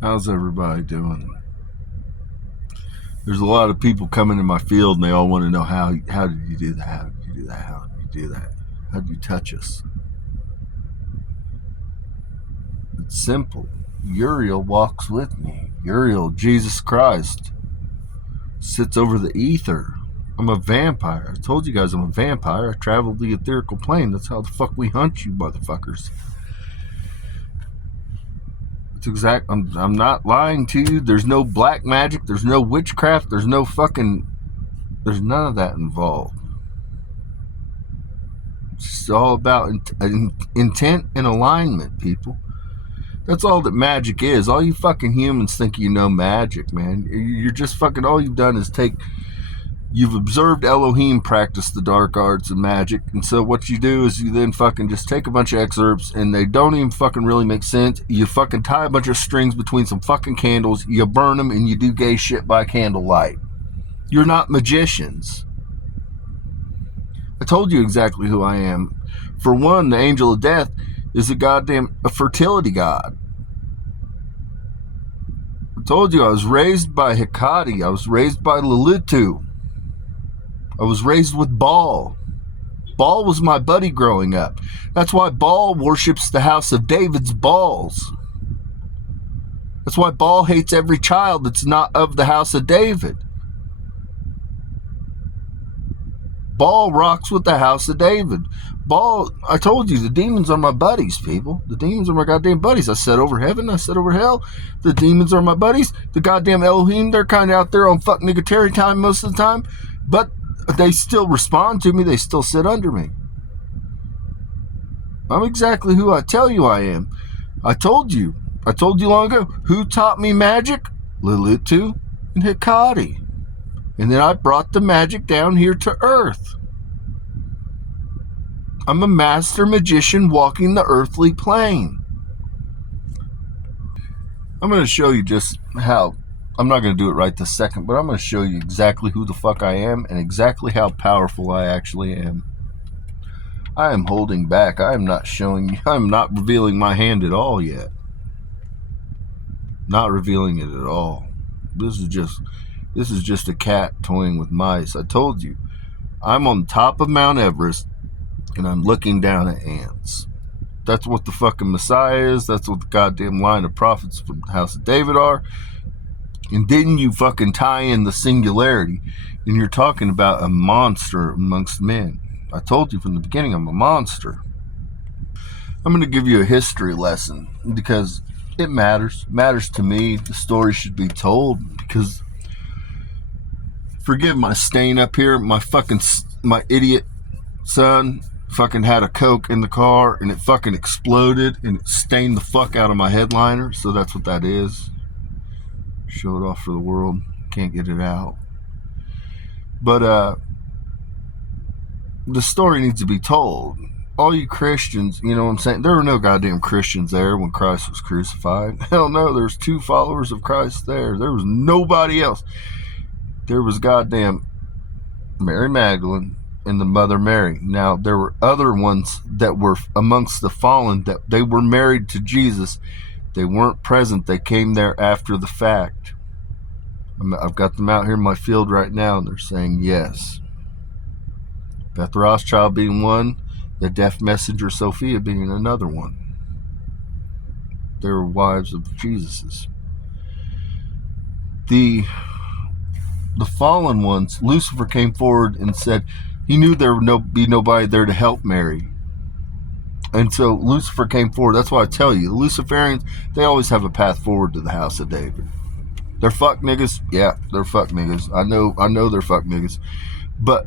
How's everybody doing? There's a lot of people coming in my field and they all want to know how did you do that? How did you do that? How did you do that? How did you touch us? It's simple. Uriel walks with me. Uriel, Jesus Christ, sits over the ether. I'm a vampire. I told you guys I'm a vampire. I traveled the etherical plane. That's how the fuck we hunt you motherfuckers. It's exact. I'm not lying to you. There's no black magic. There's no witchcraft. There's none of that involved. It's all about intent and alignment, people. That's all that magic is. All you fucking humans think you know magic, man. You're just fucking, all you've done is you've observed Elohim practice the dark arts and magic, and so what you do is you then fucking just take a bunch of excerpts, and they don't even fucking really make sense. You fucking tie a bunch of strings between some fucking candles, you burn them, and you do gay shit by candlelight. You're not magicians. I told you exactly who I am. For one, the angel of death is a fertility god. I told you I was raised by Hecate. I was raised by Lilitu. I was raised with Baal. Baal was my buddy growing up. That's why Baal worships the house of David's balls. That's why Baal hates every child that's not of the house of David. Baal rocks with the house of David. Baal, I told you, the demons are my buddies, people. The demons are my goddamn buddies. I said over heaven, I said over hell. The demons are my buddies. The goddamn Elohim, they're kind of out there on fuck nigga Terry time most of the time. But they still respond to me. They still sit under me. I'm exactly who I tell you I am. I told you long ago. Who taught me magic? Lilitu and Hecate. And then I brought the magic down here to earth. I'm a master magician walking the earthly plane. I'm going to show you just how. I'm not going to do it right this second, but I'm going to show you exactly who the fuck I am and exactly how powerful I actually am. I am holding back. I am not showing you. I'm not revealing my hand at all yet. Not revealing it at all. This is just a cat toying with mice. I told you. I'm on top of Mount Everest and I'm looking down at ants. That's what the fucking Messiah is. That's what the goddamn line of prophets from the house of David are. And then you fucking tie in the singularity, and you're talking about a monster amongst men. I told you from the beginning I'm a monster. I'm going to give you a history lesson because it matters. It matters to me. The story should be told because, forgive my stain up here, my idiot son fucking had a Coke in the car and it fucking exploded and it stained the fuck out of my headliner. So that's what that is. Show it off for the world. Can't get it out. But the story needs to be told. All you Christians, you know what I'm saying? There were no goddamn Christians there when Christ was crucified. Hell no, there's 2 followers of Christ there. There was nobody else. There was goddamn Mary Magdalene and the Mother Mary. Now, there were other ones that were amongst the fallen that they were married to Jesus. They weren't present. They came there after the fact. I've got them out here in my field right now, and they're saying yes. Beth Rothschild being one, the deaf messenger Sophia being another one. They were wives of Jesus's. The fallen ones, Lucifer came forward and said he knew there would be nobody there to help Mary. And so Lucifer came forward. That's why I tell you, the Luciferians, they always have a path forward to the house of David. They're fuck niggas. Yeah, they're fuck niggas. I know they're fuck niggas. But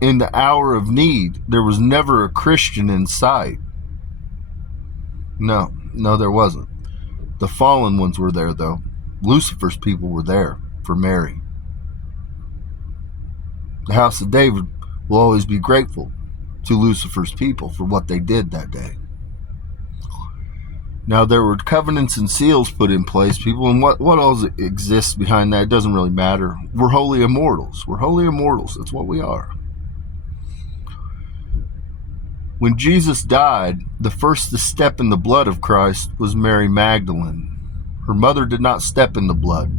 in the hour of need, there was never a Christian in sight. No, there wasn't. The fallen ones were there, though. Lucifer's people were there for Mary. The house of David will always be grateful to Lucifer's people for what they did that day. Now, there were covenants and seals put in place, people, and what else exists behind that, it doesn't really matter. We're holy immortals. We're holy immortals. That's what we are. When Jesus died, the first to step in the blood of Christ was Mary Magdalene. Her mother did not step in the blood.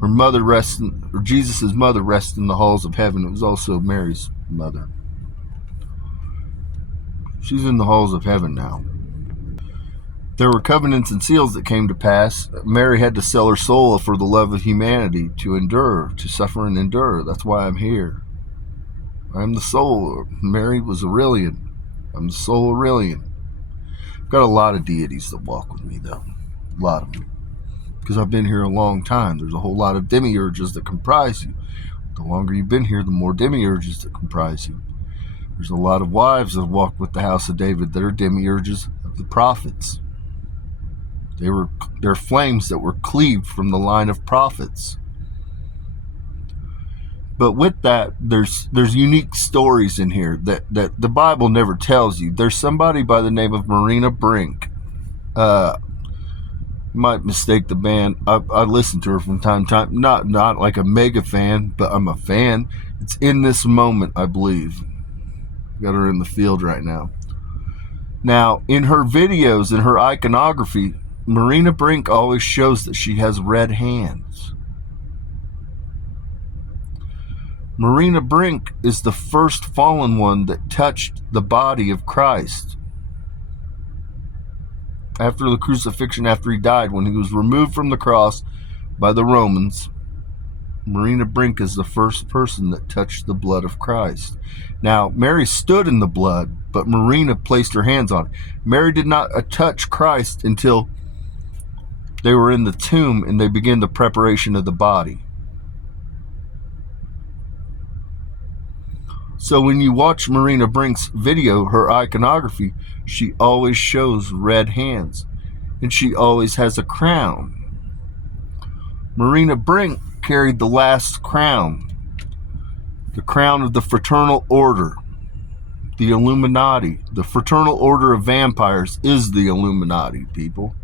Her mother rests, or Jesus' mother rests in the halls of heaven. It was also Mary's mother. She's in the halls of heaven now. There were covenants and seals that came to pass. Mary had to sell her soul for the love of humanity, to endure, to suffer and endure. That's why I'm here. I'm the soul. Mary was Aurelian. I'm the soul Aurelian. I've got a lot of deities that walk with me, though. A lot of them. Because I've been here a long time. There's a whole lot of demiurges that comprise you. The longer you've been here, the more demiurges that comprise you. There's a lot of wives that walk with the house of David that are demiurges of the prophets. They're flames that were cleaved from the line of prophets. But with that, there's unique stories in here that the Bible never tells you. There's somebody by the name of Marina Brink. You might mistake the band. I listen to her from time to time. Not like a mega fan, but I'm a fan. It's In This Moment, I believe. Got her in the field right now. Now, in her videos, in her iconography, Marina Brink always shows that she has red hands. Marina Brink is the first fallen one that touched the body of Christ. After the crucifixion, after he died, when he was removed from the cross by the Romans, Marina Brink is the first person that touched the blood of Christ. Now, Mary stood in the blood, but Marina placed her hands on it. Mary did not touch Christ until they were in the tomb and they began the preparation of the body. So when you watch Marina Brink's video, her iconography, she always shows red hands. And she always has a crown. Marina Brink carried the last crown. The crown of the Fraternal Order. The Illuminati. The Fraternal Order of Vampires is the Illuminati, people.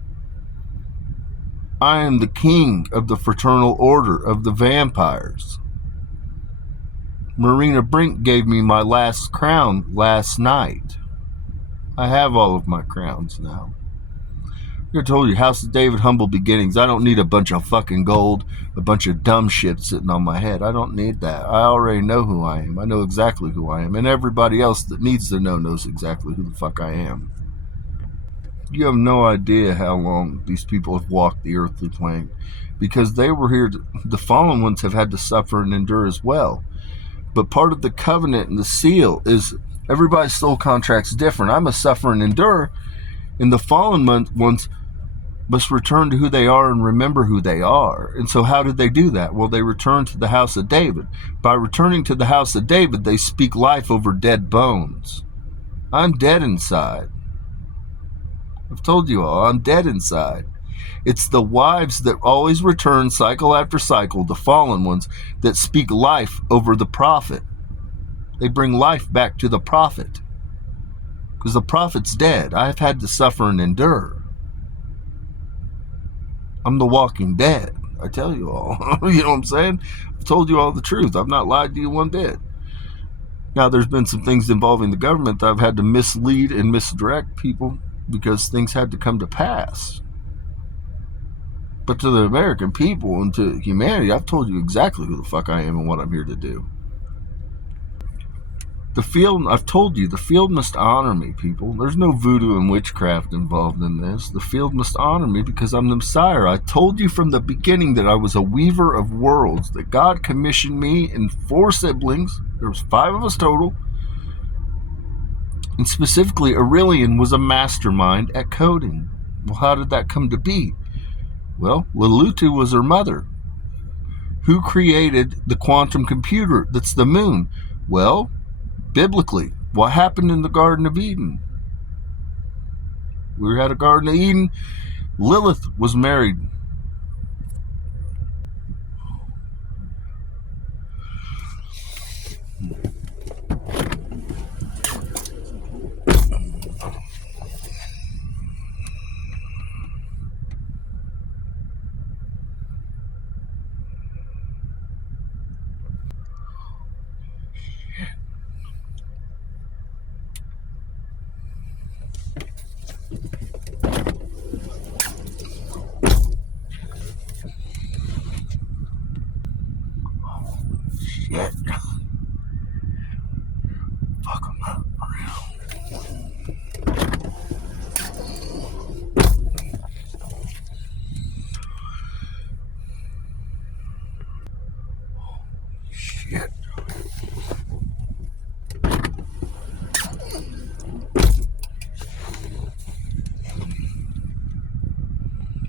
I am the king of the Fraternal Order of the Vampires. Marina Brink gave me my last crown last night. I have all of my crowns now. I told you, House of David, humble beginnings. I don't need a bunch of fucking gold, a bunch of dumb shit sitting on my head. I don't need that. I already know who I am. I know exactly who I am. And everybody else that needs to know knows exactly who the fuck I am. You have no idea how long these people have walked the earthly plane. Because they were here, the fallen ones have had to suffer and endure as well. But part of the covenant and the seal is everybody's soul contract's different. I must suffer and endure, and the fallen ones must return to who they are and remember who they are. And so how did they do that? Well, they returned to the house of David. By returning to the house of David, they speak life over dead bones. I'm dead inside. I've told you all, I'm dead inside. It's the wives that always return cycle after cycle, the fallen ones, that speak life over the prophet. They bring life back to the prophet. Because the prophet's dead. I've had to suffer and endure. I'm the walking dead. I tell you all. You know what I'm saying? I've told you all the truth. I've not lied to you one bit. Now, there's been some things involving the government that I've had to mislead and misdirect people because things had to come to pass. But to the American people and to humanity, I've told you exactly who the fuck I am and what I'm here to do. The field, I've told you, the field must honor me, people. There's no voodoo and witchcraft involved in this. The field must honor me because I'm the Messiah. I told you from the beginning that I was a weaver of worlds, that God commissioned me and 4 siblings. There was 5 of us total. And specifically, Aurelian was a mastermind at coding. Well, how did that come to be? Well, Lulutu was her mother. Who created the quantum computer that's the moon? Well, biblically, what happened in the Garden of Eden? We had a Garden of Eden. Lilith was married. shit. Fuck them up.